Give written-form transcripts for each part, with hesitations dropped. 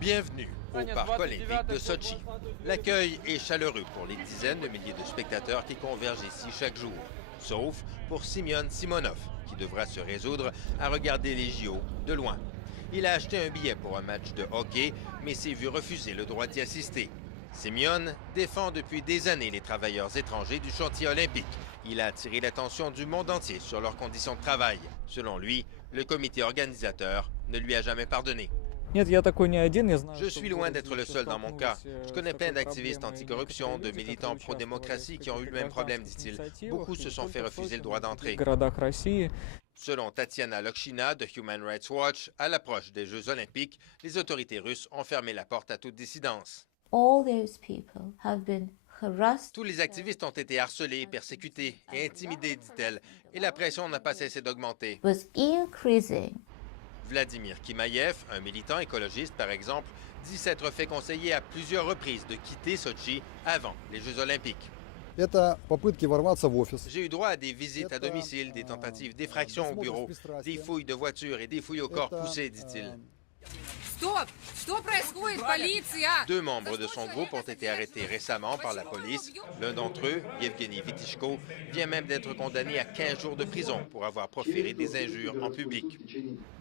Bienvenue au Parc olympique de Sotchi. L'accueil est chaleureux pour les dizaines de milliers de spectateurs qui convergent ici chaque jour. Sauf pour Semyon Simonov, qui devra se résoudre à regarder les JO de loin. Il a acheté un billet pour un match de hockey, mais s'est vu refuser le droit d'y assister. Semyon défend depuis des années les travailleurs étrangers du chantier olympique. Il a attiré l'attention du monde entier sur leurs conditions de travail. Selon lui, le comité organisateur ne lui a jamais pardonné. Je suis loin d'être le seul dans mon cas. Je connais plein d'activistes anticorruption, de militants pro-démocratie qui ont eu le même problème, dit-il. Beaucoup se sont fait refuser le droit d'entrée. Selon Tatiana Lokshina de Human Rights Watch, à l'approche des Jeux olympiques, les autorités russes ont fermé la porte à toute dissidence. Tous les activistes ont été harcelés, persécutés et intimidés, dit-elle, et la pression n'a pas cessé d'augmenter. Vladimir Kimayev, un militant écologiste par exemple, dit s'être fait conseiller à plusieurs reprises de quitter Sotchi avant les Jeux olympiques. J'ai eu droit à des visites à domicile, des tentatives d'effraction au bureau, des fouilles de voitures et des fouilles au corps poussé, dit-il. Deux membres de son groupe ont été arrêtés récemment par la police. L'un d'entre eux, Yevgeny Vitishko, vient même d'être condamné à 15 jours de prison pour avoir proféré des injures en public.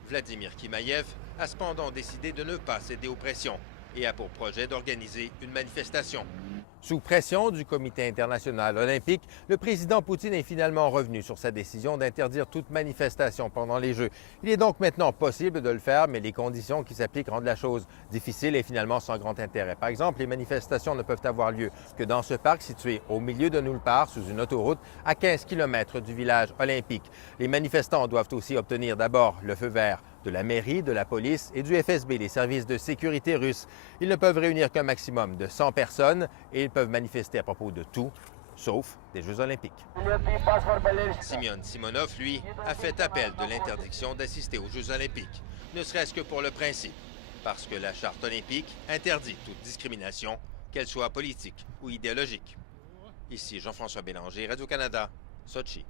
Vladimir Kimayev a cependant décidé de ne pas céder aux pressions et a pour projet d'organiser une manifestation. Sous pression du Comité international olympique, le président Poutine est finalement revenu sur sa décision d'interdire toute manifestation pendant les Jeux. Il est donc maintenant possible de le faire, mais les conditions qui s'appliquent rendent la chose difficile et finalement sans grand intérêt. Par exemple, les manifestations ne peuvent avoir lieu que dans ce parc situé au milieu de nulle part, sous une autoroute, à 15 km du village olympique. Les manifestants doivent aussi obtenir d'abord le feu vert de la mairie, de la police et du FSB, les services de sécurité russes. Ils ne peuvent réunir qu'un maximum de 100 personnes et ils peuvent manifester à propos de tout, sauf des Jeux olympiques. Semyon Simonov, lui, a fait appel de l'interdiction d'assister aux Jeux olympiques, ne serait-ce que pour le principe, parce que la Charte olympique interdit toute discrimination, qu'elle soit politique ou idéologique. Ici Jean-François Bélanger, Radio-Canada, Sotchi.